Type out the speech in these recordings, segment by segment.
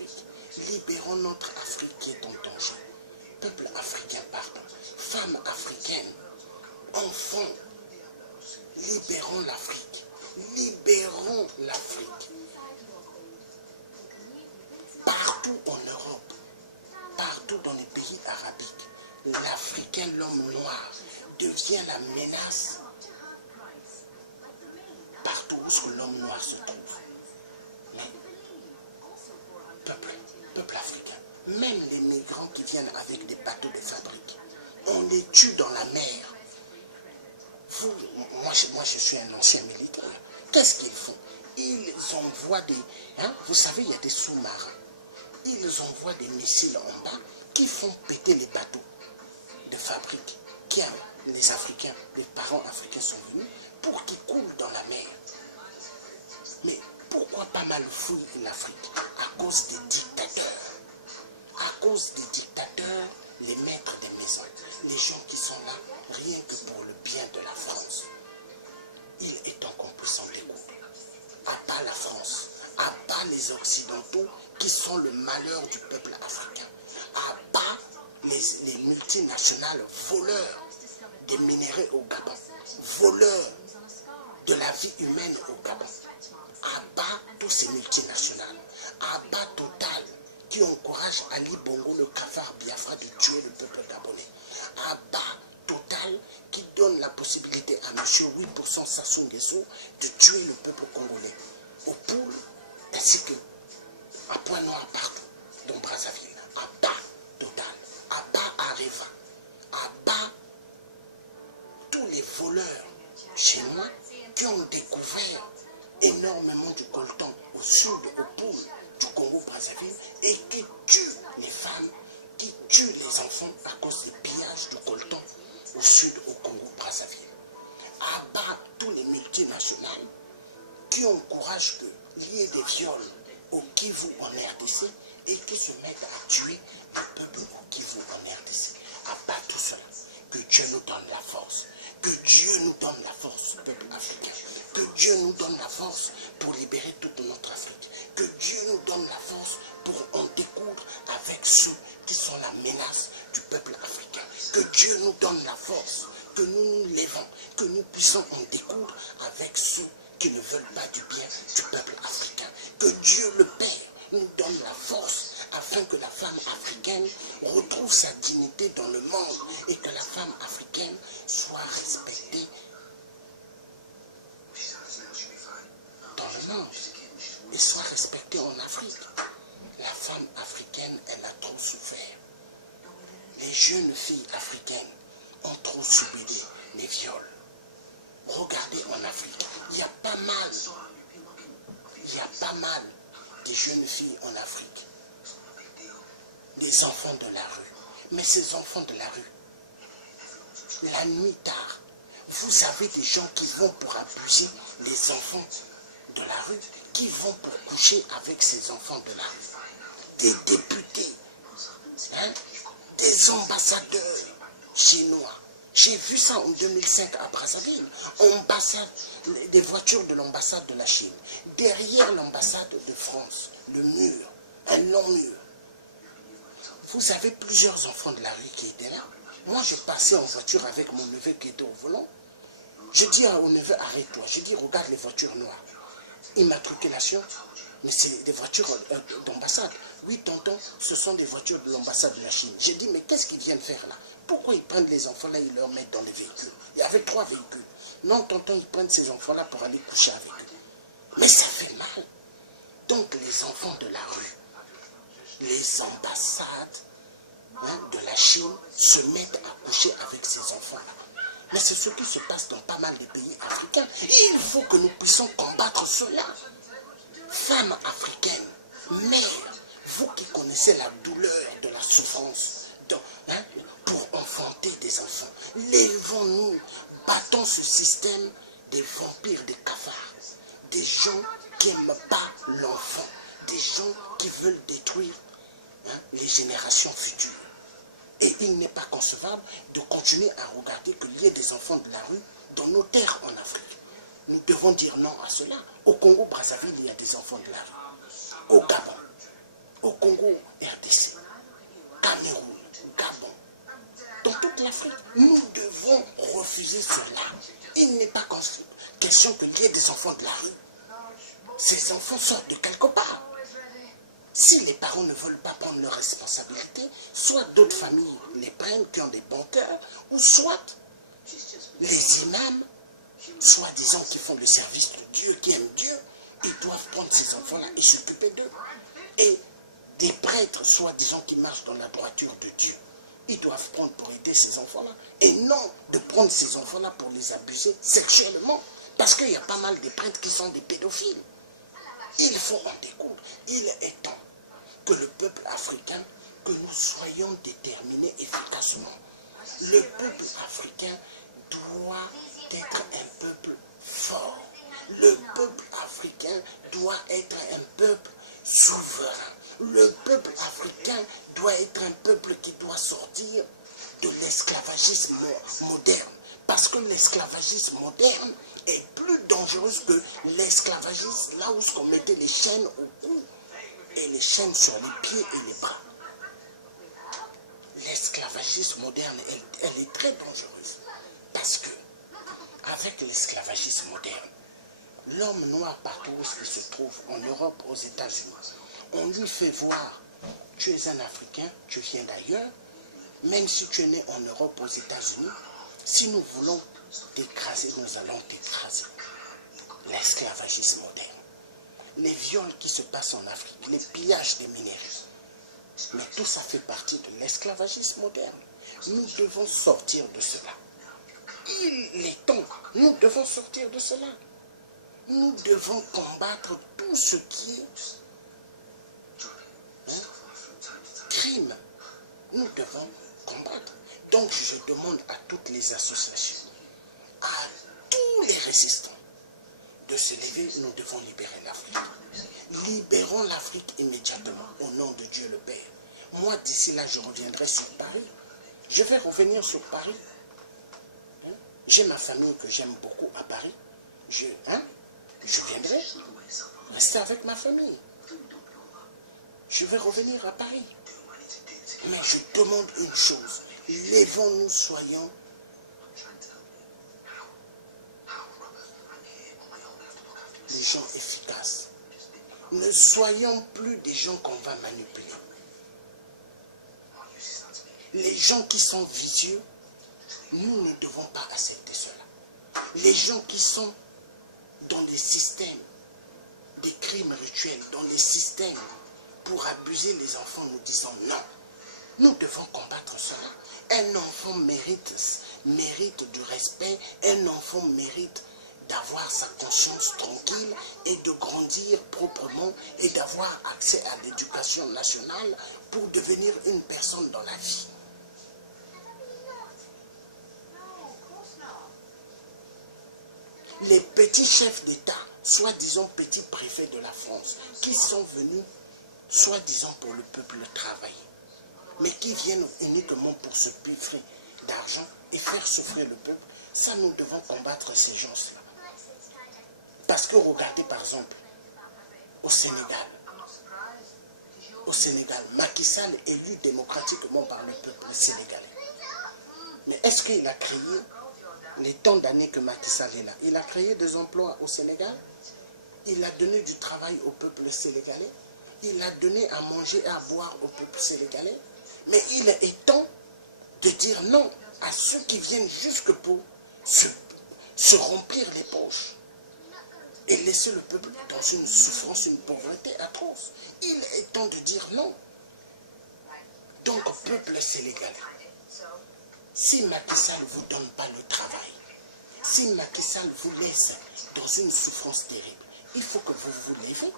l'Afrique. Libérons notre Afrique qui est en danger. Peuple africain, pardon. Femmes africaines. Enfants. Libérons l'Afrique. Libérons l'Afrique. Partout en Europe, partout dans les pays arabiques, l'Africain, l'homme noir, devient la menace partout où l'homme noir se trouve. Mais, peuple africain, même les migrants qui viennent avec des bateaux de fabrique, on les tue dans la mer. Moi, je suis un ancien militaire. Qu'est-ce qu'ils font? Ils envoient des... vous savez, il y a des sous-marins. Ils envoient des missiles en bas qui font péter les bateaux de fabrique. Les Africains, les parents africains sont venus pour qu'ils coulent dans la mer. Mais pourquoi pas mal fouiller l'Afrique? À cause des dictateurs. À cause des dictateurs, les maîtres des maisons, les gens qui sont là, rien que pour le bien de la France. Il est temps qu'on puisse en découdre. À part la France, à part les Occidentaux qui sont le malheur du peuple africain, à part les multinationales voleurs des minéraux au Gabon, voleurs de la vie humaine au Gabon, à bas tous ces multinationales, à bas Total qui encourage Ali Bongo, le cafard Biafra, de tuer le peuple gabonais, à bas Total qui donne la possibilité à M. 8% Sassou Nguesso de tuer le peuple congolais, au Poul ainsi que à Point Noir partout, dans Brazzaville, à bas Total, à bas Areva, à bas tous les voleurs chinois qui ont découvert énormément du coltan au sud, au Poul du Congo-Brazzaville et qui tuent les femmes, qui tuent les enfants à cause du pillage du coltan au sud, au Congo-Brazzaville. À bas tous les multinationales qui encouragent qu'il y ait des viols au Kivu en RDC et qui se mettent à tuer le peuple au Kivu en RDC. À bas tout cela, que Dieu nous donne la force. Que Dieu nous donne la force, peuple africain. Que Dieu nous donne la force pour libérer toute notre Afrique. Que Dieu nous donne la force pour en découdre avec ceux qui sont la menace du peuple africain. Que Dieu nous donne la force, que nous nous lèvons, que nous puissions en découdre avec ceux qui ne veulent pas du bien du peuple africain. Que Dieu le Père nous donne la force afin que la femme africaine retrouve sa dignité dans le monde et que la femme africaine soit respectée dans le monde et soit respectée en Afrique. La femme africaine, elle a trop souffert. Les jeunes filles africaines ont trop subi des viols. Regardez en Afrique, il y a pas mal de jeunes filles en Afrique, des enfants de la rue. Mais ces enfants de la rue, la nuit tard, vous avez des gens qui vont pour abuser les enfants de la rue, qui vont pour coucher avec ces enfants de la rue. Des députés, des ambassadeurs chinois. J'ai vu ça en 2005 à Brazzaville. Des voitures de l'ambassade de la Chine. Derrière l'ambassade de France, le mur, un long mur. Vous avez plusieurs enfants de la rue qui étaient là. Moi, je passais en voiture avec mon neveu qui était au volant. Je dis au neveu, arrête-toi. Je dis, regarde les voitures noires. Immatriculation, mais c'est des voitures d'ambassade. Oui, tonton, ce sont des voitures de l'ambassade de la Chine. J'ai dit, mais qu'est-ce qu'ils viennent faire là? Pourquoi ils prennent les enfants là, ils leur mettent dans les véhicules? Il y avait 3 véhicules. Non, tonton, ils prennent ces enfants là pour aller coucher avec eux. Mais ça fait mal. Donc les enfants de la rue, les ambassades de la Chine se mettent à coucher avec ces enfants-là. Mais c'est ce qui se passe dans pas mal de pays africains. Il faut que nous puissions combattre cela. Femmes africaines, mères, vous qui connaissez la douleur de la souffrance pour enfanter des enfants, lèvons-nous, battons ce système des vampires, des cafards, des gens qui n'aiment pas l'enfant, des gens qui veulent détruire les générations futures. Et il n'est pas concevable de continuer à regarder qu'il y ait des enfants de la rue dans nos terres en Afrique. Nous devons dire non à cela. Au Congo-Brazzaville, il y a des enfants de la rue. Au Gabon, au Congo, RDC, Cameroun, Gabon, dans toute l'Afrique. Nous devons refuser cela. Il n'est pas question qu'il y ait des enfants de la rue. Ces enfants sortent de quelque part. Si les parents ne veulent pas prendre leurs responsabilités, soit d'autres familles les prennent qui ont des bons cœurs, ou soit les imams, soi-disant qui font le service de Dieu, qui aiment Dieu, ils doivent prendre ces enfants-là et s'occuper d'eux. Et des prêtres, soi-disant qui marchent dans la droiture de Dieu, ils doivent prendre pour aider ces enfants-là. Et non de prendre ces enfants-là pour les abuser sexuellement. Parce qu'il y a pas mal de prêtres qui sont des pédophiles. Il faut en découdre. Il est temps que le peuple africain, que nous soyons déterminés efficacement. Le peuple africain doit être un peuple fort. Le peuple africain doit être un peuple souverain. Le peuple africain doit être un peuple qui doit sortir de l'esclavagisme moderne. Parce que l'esclavagisme moderne est plus dangereux que l'esclavagisme là où on mettait les chaînes au cou et les chaînes sur les pieds et les bras. L'esclavagisme moderne, elle est très dangereuse. Parce que, avec l'esclavagisme moderne, l'homme noir partout où il se trouve, en Europe, aux États-Unis, on lui fait voir, tu es un Africain, tu viens d'ailleurs, même si tu es né en Europe, aux États-Unis, si nous voulons t'écraser, nous allons t'écraser. L'esclavagisme moderne. Les viols qui se passent en Afrique, les pillages des minéraux. Mais tout ça fait partie de l'esclavagisme moderne. Nous devons sortir de cela. Il est temps, nous devons sortir de cela. Nous devons combattre tout ce qui est crime. Nous devons combattre. Donc je demande à toutes les associations, à tous les résistants, de se lever. Nous devons libérer l'Afrique. Libérons l'Afrique immédiatement, au nom de Dieu le Père. Moi, d'ici là, je reviendrai sur Paris. Je vais revenir sur Paris. J'ai ma famille que j'aime beaucoup à Paris. Je viendrai rester avec ma famille. Je vais revenir à Paris. Mais je demande une chose. Lèvons-nous, soyons des gens efficaces. Ne soyons plus des gens qu'on va manipuler. Les gens qui sont vicieux, nous ne devons pas accepter cela. Les gens qui sont dans les systèmes des crimes rituels, dans les systèmes pour abuser les enfants, nous disons non. Nous devons combattre cela. Un enfant mérite du respect, un enfant mérite d'avoir sa conscience tranquille et de grandir proprement et d'avoir accès à l'éducation nationale pour devenir une personne dans la vie. Les petits chefs d'État, soi-disant petits préfets de la France, qui sont venus, soi-disant pour le peuple travailler, mais qui viennent uniquement pour se piffrer d'argent et faire souffrir le peuple, ça nous devons combattre ces gens-là. Parce que regardez par exemple, au Sénégal, Macky Sall est élu démocratiquement par le peuple sénégalais. Mais est-ce qu'il a créé, les temps d'années que Macky Sall est là, il a créé des emplois au Sénégal? Il a donné du travail au peuple sénégalais? Il a donné à manger et à boire au peuple sénégalais? Mais il est temps de dire non à ceux qui viennent jusque pour se remplir les poches et laisser le peuple dans une souffrance, une pauvreté atroce. Il est temps de dire non. Donc, peuple sénégalais, si Macky Sall ne vous donne pas le travail, si Macky Sall vous laisse dans une souffrance terrible, il faut que vous vous levez,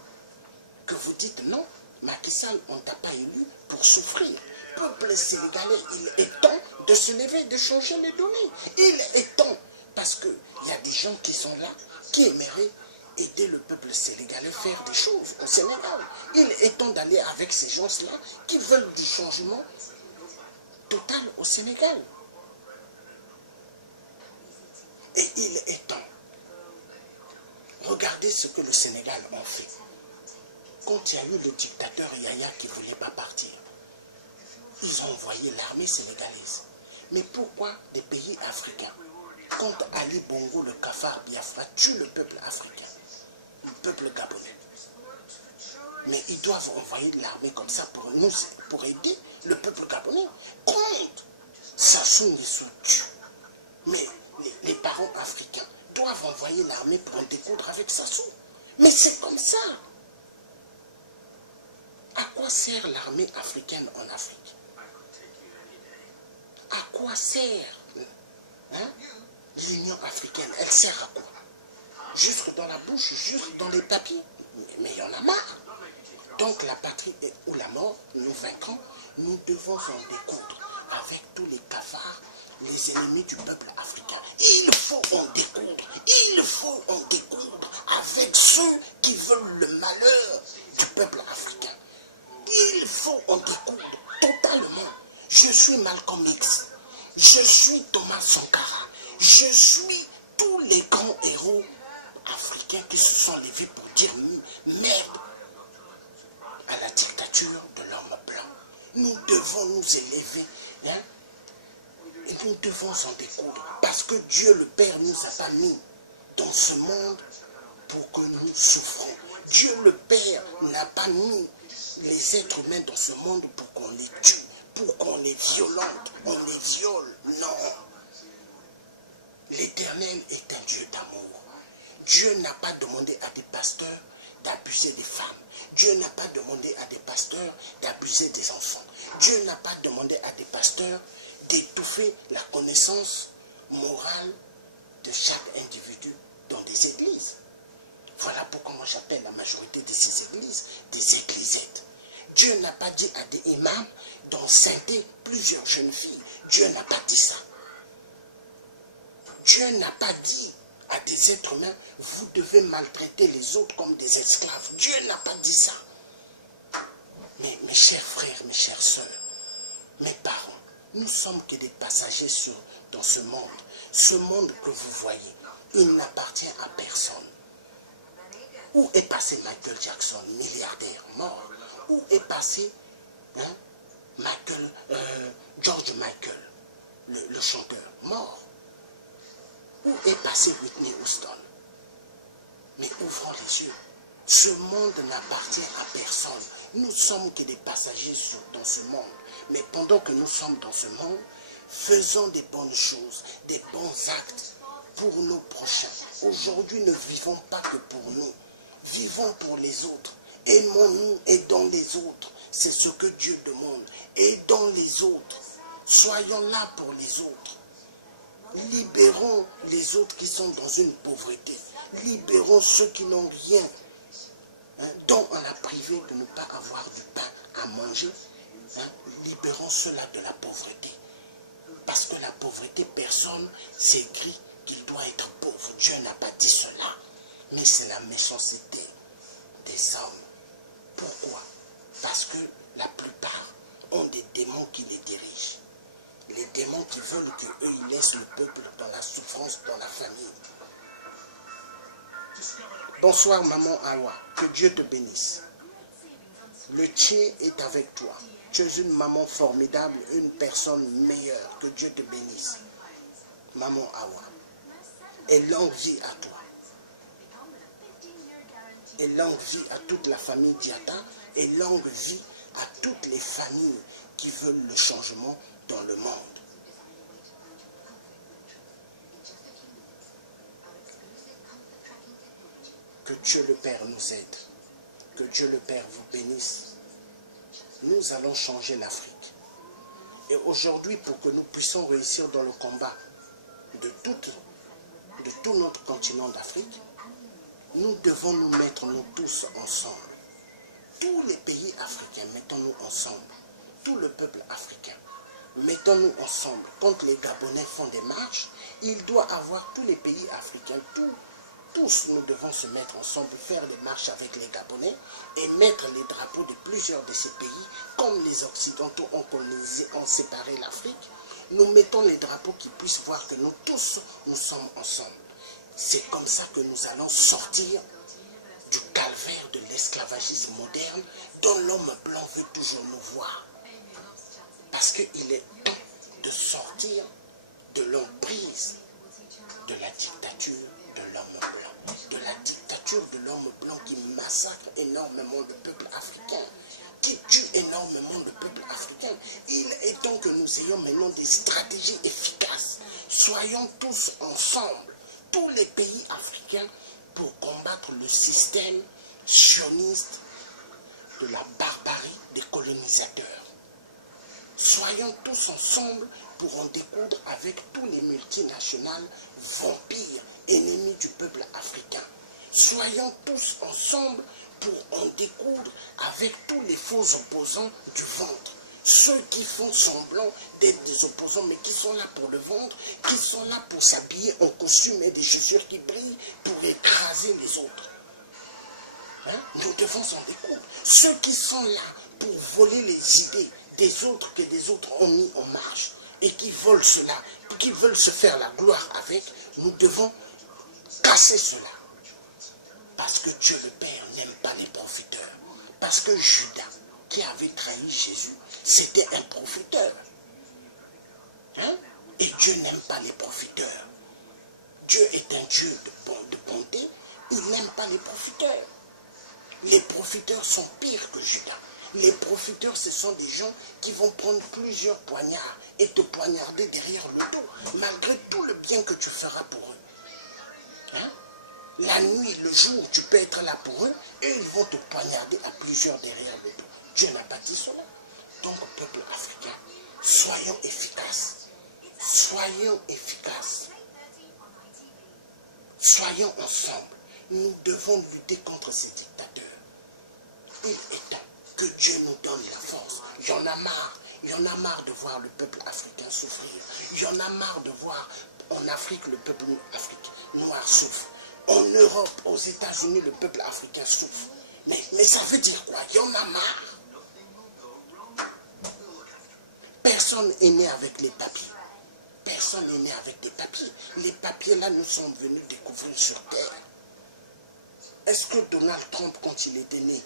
que vous dites non, Macky Sall, on ne t'a pas élu pour souffrir. Peuple sénégalais, il est temps de se lever, de changer les données. Il est temps, parce qu'il y a des gens qui sont là, qui aimeraient aider le peuple sénégalais à faire des choses au Sénégal. Il est temps d'aller avec ces gens-là qui veulent du changement total au Sénégal. Et il est temps. Regardez ce que le Sénégal en fait. quand il y a eu le dictateur Yaya qui ne voulait pas partir, ils ont envoyé l'armée sénégalaise. Mais pourquoi des pays africains, quand Ali Bongo, le cafard Biafra, tue le peuple africain, le peuple gabonais, mais ils doivent envoyer de l'armée comme ça pour aider le peuple gabonais. Quand Sassou Nguesso tue, mais les parents africains doivent envoyer l'armée pour en découdre avec Sassou. Mais c'est comme ça. À quoi sert l'armée africaine en Afrique? À quoi sert l'Union africaine? Elle sert à quoi? Juste dans la bouche, juste dans les papiers. Mais il y en a marre. Donc la patrie ou la mort, nous vaincrons, nous devons en découdre avec tous les cafards, les ennemis du peuple africain. Il faut en découdre, il faut en découdre avec ceux qui veulent le malheur du peuple africain. Il faut en découdre totalement. Je suis Malcolm X, je suis Thomas Sankara, je suis tous les grands héros africains qui se sont levés pour dire merde à la dictature de l'homme blanc. Nous devons nous élever, et nous devons en découdre, parce que Dieu le Père nous a pas mis dans ce monde pour que nous souffrons. Dieu le Père n'a pas mis les êtres humains dans ce monde pour qu'on les tue, pour qu'on les violente, on les viole. Non. L'Éternel est un Dieu d'amour. Dieu n'a pas demandé à des pasteurs d'abuser des femmes. Dieu n'a pas demandé à des pasteurs d'abuser des enfants. Dieu n'a pas demandé à des pasteurs d'étouffer la connaissance morale de chaque individu dans des églises. Voilà pourquoi moi j'appelle la majorité de ces églises des églisettes. Dieu n'a pas dit à des imams d'enceintrer plusieurs jeunes filles. Dieu n'a pas dit ça. Dieu n'a pas dit à des êtres humains, vous devez maltraiter les autres comme des esclaves. Dieu n'a pas dit ça. Mais mes chers frères, mes chères sœurs, mes parents, nous sommes que des passagers dans ce monde. Ce monde que vous voyez, il n'appartient à personne. Où est passé Michael Jackson, milliardaire, mort? Où est passé George Michael, le chanteur, mort? Où est passé Whitney Houston? Mais ouvrons les yeux. Ce monde n'appartient à personne. Nous sommes que des passagers dans ce monde. Mais pendant que nous sommes dans ce monde, faisons des bonnes choses, des bons actes pour nos prochains. Aujourd'hui, ne vivons pas que pour nous. Vivons pour les autres. Aimons-nous, aidons les autres. C'est ce que Dieu demande. Aidons les autres. Soyons là pour les autres. Libérons les autres qui sont dans une pauvreté. Libérons ceux qui n'ont rien, dont on a privé de ne pas avoir du pain à manger. Libérons ceux-là de la pauvreté. Parce que la pauvreté, personne s'écrit qu'il doit être pauvre. Dieu n'a pas dit cela. Mais c'est la méchanceté des hommes. Pourquoi? Parce que la plupart ont des démons qui les dirigent. Les démons qui veulent qu'eux, ils laissent le peuple dans la souffrance, dans la famille. Bonsoir maman Awa, que Dieu te bénisse. Le tien est avec toi. Tu es une maman formidable, une personne meilleure. Que Dieu te bénisse. Maman Awa. Et longue vie à toi. Et longue vie à toute la famille Diata. Et longue vie à toutes les familles qui veulent le changement dans le monde. Que Dieu le Père nous aide. Que Dieu le Père vous bénisse. Nous allons changer l'Afrique. Et aujourd'hui, pour que nous puissions réussir dans le combat de tout notre continent d'Afrique, nous devons nous mettre nous tous ensemble. Tous les pays africains, mettons-nous ensemble. Tout le peuple africain, mettons-nous ensemble. Quand les Gabonais font des marches, il doit avoir tous les pays africains, tous nous devons se mettre ensemble, faire des marches avec les Gabonais et mettre les drapeaux de plusieurs de ces pays, comme les Occidentaux ont colonisé, ont séparé l'Afrique. Nous mettons les drapeaux qui puissent voir que nous tous, nous sommes ensemble. C'est comme ça que nous allons sortir du calvaire faire de l'esclavagisme moderne dont l'homme blanc veut toujours nous voir. Parce qu'il est temps de sortir de l'emprise de la dictature de l'homme blanc, de la dictature de l'homme blanc qui massacre énormément le peuple africain, qui tue énormément le peuple africain. Il est temps que nous ayons maintenant des stratégies efficaces. Soyons tous ensemble, tous les pays africains, pour combattre le système sioniste de la barbarie des colonisateurs. Soyons tous ensemble pour en découdre avec tous les multinationales vampires, ennemis du peuple africain. Soyons tous ensemble pour en découdre avec tous les faux opposants du ventre. Ceux qui font semblant d'être des opposants, mais qui sont là pour le ventre, qui sont là pour s'habiller en costume et des chaussures qui brillent pour écraser les autres. Hein? Nous devons en découdre. Ceux qui sont là pour voler les idées des autres que des autres ont mis en marche et qui veulent cela, qui veulent se faire la gloire avec, nous devons casser cela. Parce que Dieu le Père n'aime pas les profiteurs. Parce que Judas, qui avait trahi Jésus, c'était un profiteur. Hein? Et Dieu n'aime pas les profiteurs. Dieu est un Dieu de bonté, il n'aime pas les profiteurs. Les profiteurs sont pires que Judas. Les profiteurs, ce sont des gens qui vont prendre plusieurs poignards et te poignarder derrière le dos, malgré tout le bien que tu feras pour eux. Hein? La nuit, le jour, tu peux être là pour eux et ils vont te poignarder à plusieurs derrière le dos. Dieu n'a pas dit cela. Donc, peuple africain, soyons efficaces. Soyons efficaces. Soyons ensemble. Nous devons lutter contre ces dictateurs. Il est temps que Dieu nous donne la force. Il y en a marre. Il y en a marre de voir le peuple africain souffrir. Il y en a marre de voir en Afrique le peuple noir souffre. En Europe, aux États-Unis, le peuple africain souffre. Mais ça veut dire quoi? Il y en a marre. Personne n'est né avec les papiers. Personne n'est né avec des papiers. Les papiers là nous sont venus découvrir sur terre. Est-ce que Donald Trump, quand il était né,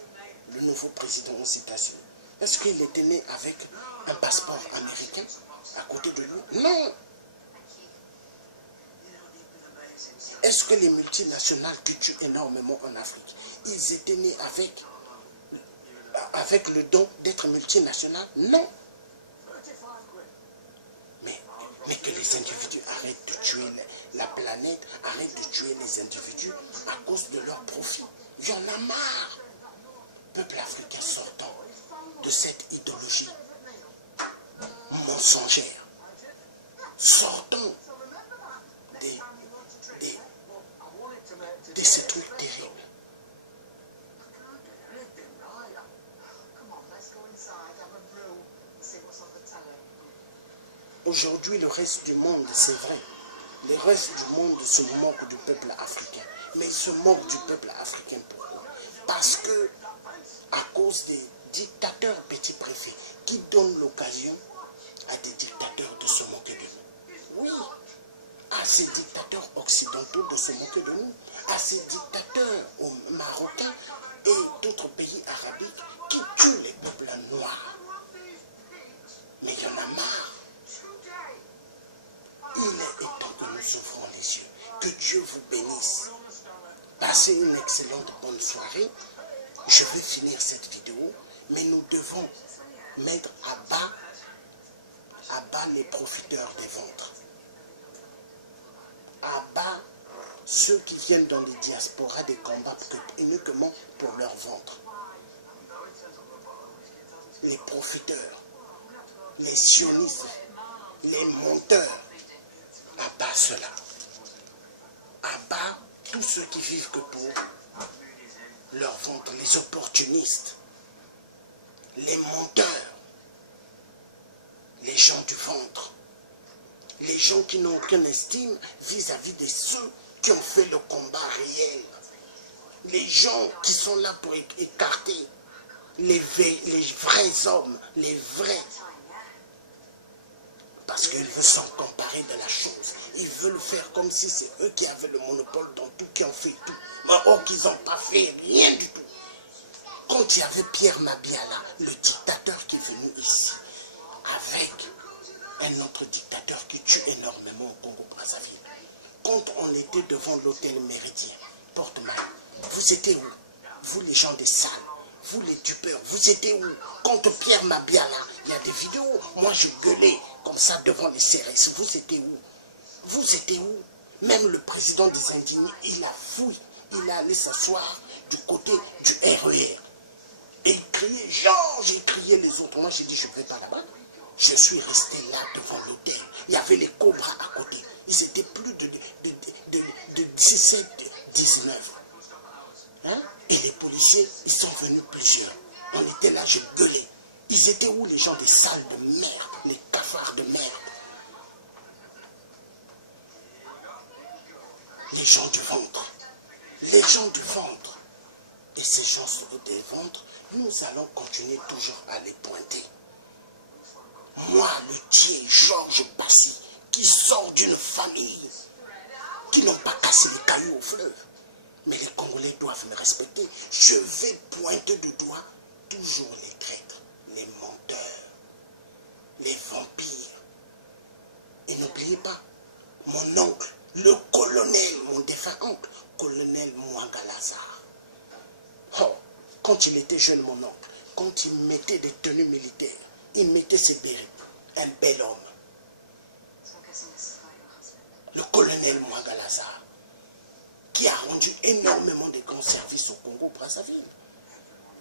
le nouveau président aux États-Unis, est-ce qu'il était né avec un passeport américain à côté de lui? Non. Est-ce que les multinationales qui tuent énormément en Afrique, ils étaient nés avec le don d'être multinationales? Non. Mais que les individus arrêtent de tuer la planète, arrêtent de tuer les individus à cause de leur profit. Il y en a marre. Peuple africain, sortant de cette idéologie mensongère. Sortons de ces trucs terribles. Aujourd'hui, le reste du monde, c'est vrai, le reste du monde se moque du peuple africain. Mais il se moque du peuple africain pourquoi? Parce que, à cause des dictateurs petits préfets qui donnent l'occasion à des dictateurs de se moquer de nous. Oui, à ces dictateurs occidentaux de se moquer de nous, à ces dictateurs marocains et d'autres pays arabiques qui tuent les peuples noirs. Mais il y en a marre. Il est temps que nous ouvrons les yeux. Que Dieu vous bénisse. Passez une excellente bonne soirée. Je vais finir cette vidéo, mais nous devons mettre à bas les profiteurs des ventres. À bas ceux qui viennent dans les diasporas des combats uniquement pour leur ventre. Les profiteurs, les sionistes, les menteurs. À bas cela. À bas tous ceux qui vivent que pour leur ventre, les opportunistes, les menteurs, les gens du ventre, les gens qui n'ont aucune estime vis-à-vis de ceux qui ont fait le combat réel, les gens qui sont là pour écarter les vrais hommes, les vrais. Parce qu'ils veulent s'en comparer de la chose. Ils veulent faire comme si c'est eux qui avaient le monopole dans tout, qui ont fait tout. Mais or qu'ils n'ont pas fait rien du tout. Quand il y avait Pierre Mabiala, le dictateur qui est venu ici, avec un autre dictateur qui tue énormément au Congo-Brazzaville. Quand on était devant l'hôtel Méridien, Porte-Maille, vous étiez où? Vous les gens des salles, vous les dupeurs, vous étiez où? Quand Pierre Mabiala, il y a des vidéos, moi je gueulais comme ça devant les CRS, vous étiez où? Vous étiez où? Même le président des Indignés, il a fouillé, il est allé s'asseoir du côté du RER. Et il criait, Georges, il criait les autres. Moi j'ai dit, je ne vais pas là-bas. Je suis resté là devant l'hôtel. Il y avait les cobras à côté. Ils étaient plus de 17, 19. Hein? Et les policiers, ils sont venus plusieurs. On était là, je gueulais. Ils étaient où les gens des salles de merde, les cafards de merde? Les gens du ventre. Les gens du ventre. Et ces gens des ventres, nous allons continuer toujours à les pointer. Moi, le Thier, Georges Bassi, qui sort d'une famille qui n'ont pas cassé les cailloux au fleuve. Mais les Congolais doivent me respecter. Je vais pointer du doigt toujours les traîtres, les menteurs, les vampires. Et n'oubliez pas, mon oncle, le colonel, mon défunt oncle, colonel Mwanga Lazare. Oh, quand il était jeune, mon oncle, quand il mettait des tenues militaires, il mettait ses bérets, un bel homme. Le colonel Mwanga Lazare, qui a rendu énormément de grands services au Congo-Brazzaville.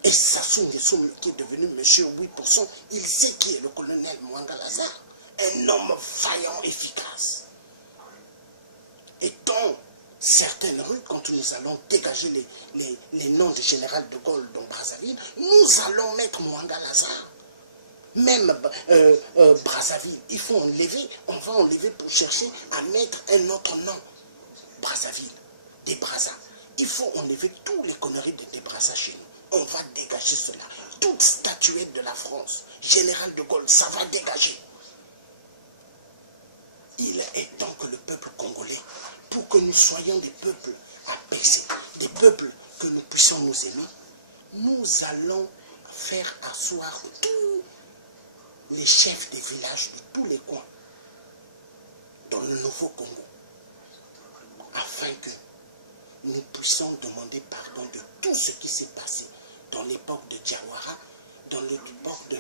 Et Sassou Nguesso, qui est devenu monsieur 8%, il sait qui est le colonel Mwanga Lazare. Un homme vaillant, efficace. Et dans certaines rues, quand nous allons dégager les noms du général de Gaulle dans Brazzaville, nous allons mettre Mwanga Lazare. Même Brazzaville, il faut enlever, on va enlever pour chercher à mettre un autre nom. Brazzaville, des Brazza. Il faut enlever tous les conneries des Brazza chez nous. On va dégager cela. Toute statuette de la France, général de Gaulle, ça va dégager. Il est temps que le peuple congolais, pour que nous soyons des peuples apaisés, des peuples que nous puissions nous aimer, nous allons faire asseoir tous les chefs des villages de tous les coins dans le nouveau Congo, afin que nous puissions demander pardon de tout ce qui s'est passé dans l'époque de Diawara, dans l'époque de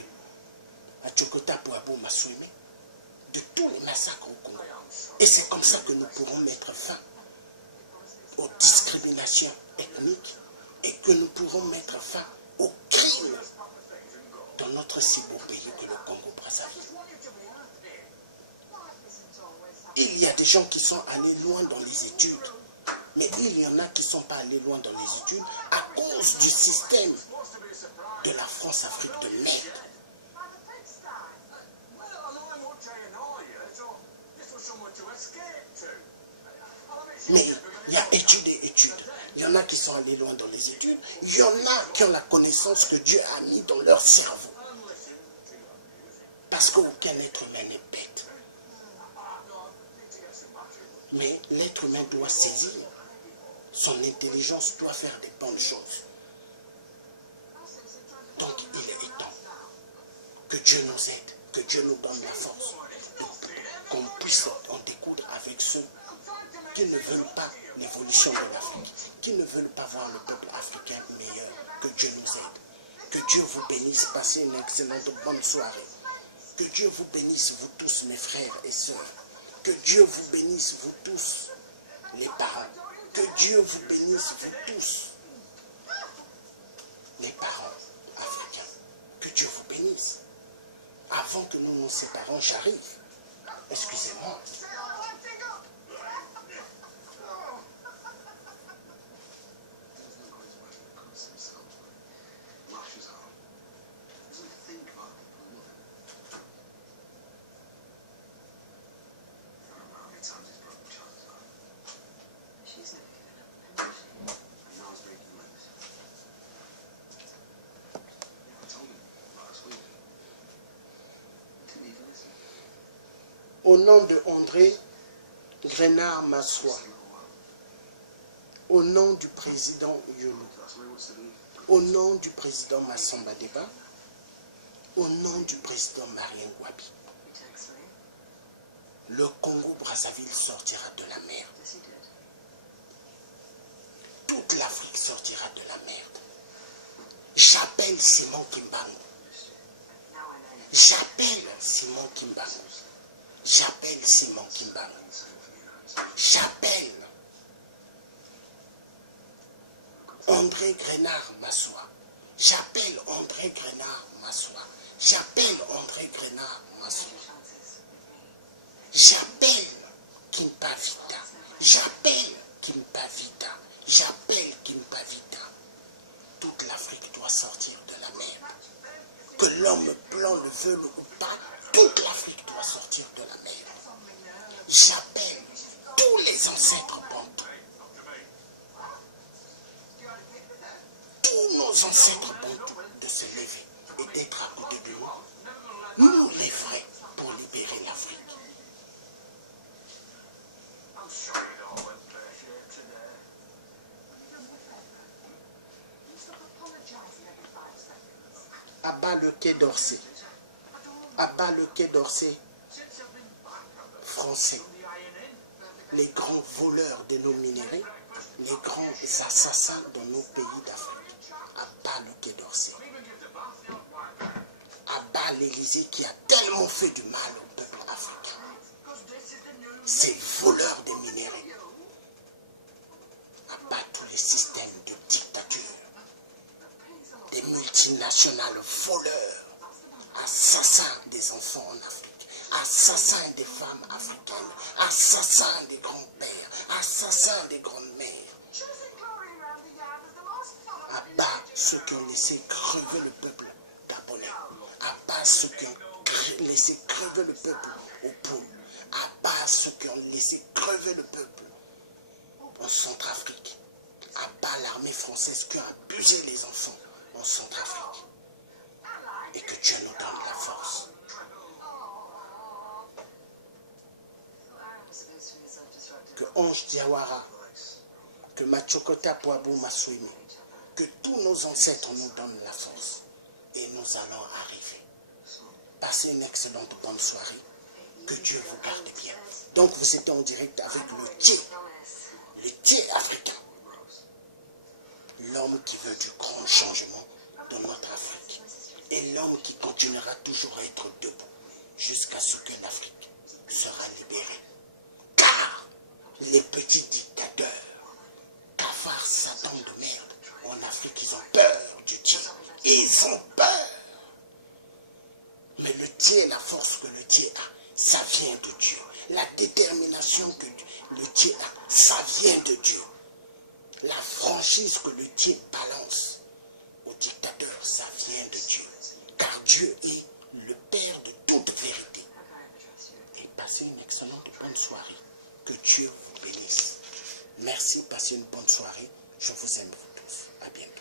Atchokota Boabo Masoueme, de tous les massacres au Congo. Et c'est comme ça que nous pourrons mettre fin aux discriminations ethniques et que nous pourrons mettre fin aux crimes dans notre si beau pays que le Congo-Brazzaville. Il y a des gens qui sont allés loin dans les études, mais il y en a qui ne sont pas allés loin dans les études à cause du système de la France-Afrique de merde. Mais il y a études et études. Il y en a qui sont allés loin dans les études. Il y en a qui ont la connaissance que Dieu a mis dans leur cerveau. Parce qu'aucun être humain n'est bête. Mais l'être humain doit saisir. Son intelligence doit faire des bonnes choses. Donc il est temps que Dieu nous aide, que Dieu nous donne la force, qu'on puisse en découdre avec ceux qui ne veulent pas l'évolution de l'Afrique, qui ne veulent pas voir le peuple africain meilleur. Que Dieu nous aide. Que Dieu vous bénisse. Passez une excellente bonne soirée. Que Dieu vous bénisse, vous tous, mes frères et sœurs. Que Dieu vous bénisse, vous tous, les parents. Que Dieu vous bénisse, vous tous, les parents africains. Que Dieu vous bénisse. Avant que nous nous séparons, j'arrive. Excusez-moi. Au nom de André Grenard Massoua, au nom du président Yolo, au nom du président Massamba Deba, au nom du président Marien Gouabi, le Congo-Brazzaville sortira de la merde. Toute l'Afrique sortira de la merde. J'appelle Simon Kimbangu. J'appelle Simon Kimbangu. J'appelle Simon Kimbangu. J'appelle André Grenard Massoua. J'appelle André Grenard Massoua. J'appelle André Grenard Massoua. J'appelle Kimpa Vita. J'appelle Kimpa Vita. J'appelle Kimpa Vita. Toute l'Afrique doit sortir de la merde. Que l'homme blanc le veuille ou pas, toute l'Afrique doit sortir de la merde. J'appelle tous les ancêtres bantous. Tous nos ancêtres bantous de se lever et d'être à côté de nous. Nous les vrais pour libérer l'Afrique. À bas le Quai d'Orsay. À bas le Quai d'Orsay français. Les grands voleurs de nos minéraux, les grands assassins dans nos pays d'Afrique. À bas le Quai d'Orsay. À bas l'Élysée qui a tellement fait du mal au peuple africain. Ces voleurs des minéraux. À bas tous les systèmes de dictature. Des multinationales voleurs, assassins des enfants en Afrique, assassins des femmes africaines, assassins des grands-pères, assassins des grandes-mères. À bas ceux qui ont laissé crever le peuple gabonais, à bas ceux qui ont laissé crever le peuple au pôle, à bas ceux qui ont laissé crever le peuple en Centrafrique, à bas l'armée française qui a abusé les enfants en Centrafrique. Et que Dieu nous donne la force. Que Onge Diawara, que Machokota Poabou Masouimi, que tous nos ancêtres nous donnent la force. Et nous allons arriver. Passez une excellente bonne soirée. Que Dieu vous garde bien. Donc vous êtes en direct avec le Dieu africain. L'homme qui veut du grand changement dans notre Afrique. Et l'homme qui continuera toujours à être debout jusqu'à ce que l'Afrique sera libérée. Car les petits dictateurs, cafards satans de merde, en Afrique, ils ont peur du Dieu. Ils ont peur. Mais le Dieu et la force que le Dieu a, ça vient de Dieu. La détermination que le Dieu a, ça vient de Dieu. La franchise que le Dieu balance aux dictateurs, ça vient de Dieu. Car Dieu est le Père de toute vérité. Et passez une excellente bonne soirée. Que Dieu vous bénisse. Merci, passez une bonne soirée. Je vous aime vous tous. À bientôt.